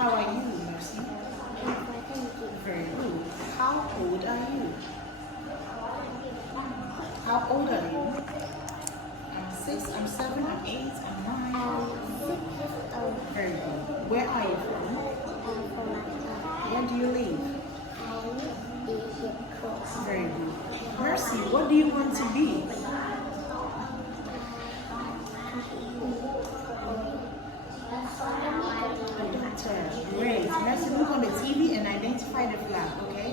How are you, Mercy? Very good. How old are you? How old are you? I'm 6, I'm 7, I'm 8, I'm 9. 6 years old. Very good. Where are you from? Where do you live? I live in Egypt. Very good. Mercy, what do you want to be? A doctor. Great. Mercy, look on the TV and identify the flag, okay?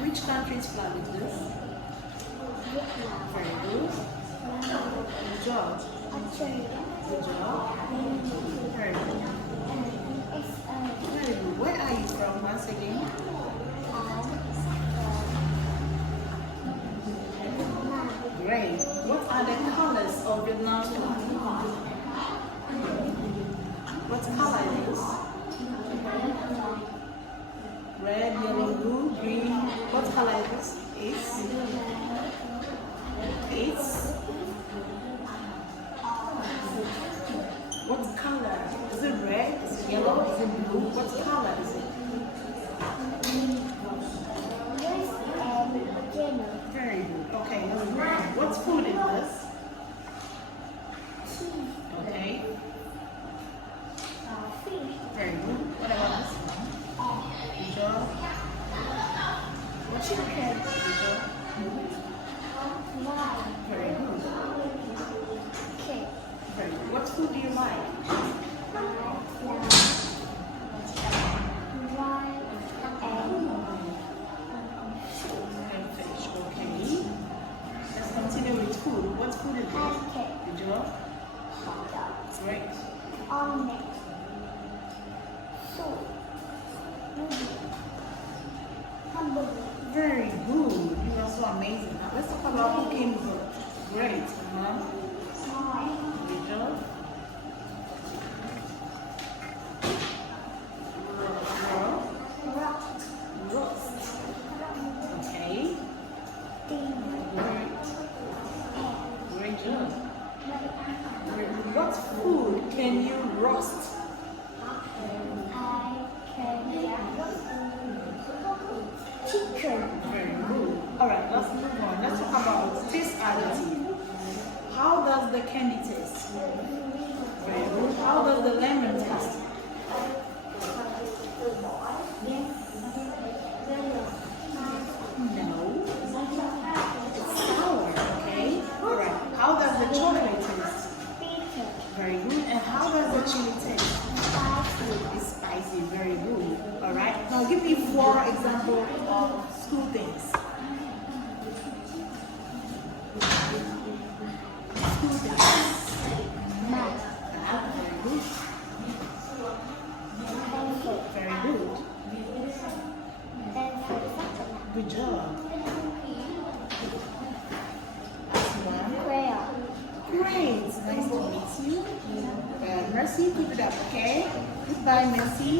Which country's flag is this? Very good. Good job. Good job. Very good. Very good. Where are you from once again? Great. What are the colors of Vietnam's flag? What color is this? Red, yellow, blue, green. What color is this? It's what color? Is it red? Is it yellow? Is it blue? What color is it? Very good. Okay, let's move on. What food is this? Okay. Very good. What about this one? Good job. What's your head? Good job. Very good. Very good. What food do you like? And fish. Okay. Let's continue with food. What food is this? Good job. Great. Very good. You are so amazing. Now let's talk about cooking good. Great. Good job. Roast. Okay. Great. Great job. What food can you roast? Chicken. Very good. Alright, let's move on. Let's talk about taste additive. How does the candy taste? Very good. How does the lemon taste? No. It's sour, okay? Alright. How does the chocolate taste? Very good. And how does the chili taste? It's spicy. Very good. Alright. Now give me 4 examples of school things. School things. Very good. Very good. Good job. Great. Nice to meet you. Mercy, keep it up, okay? Goodbye, Mercy.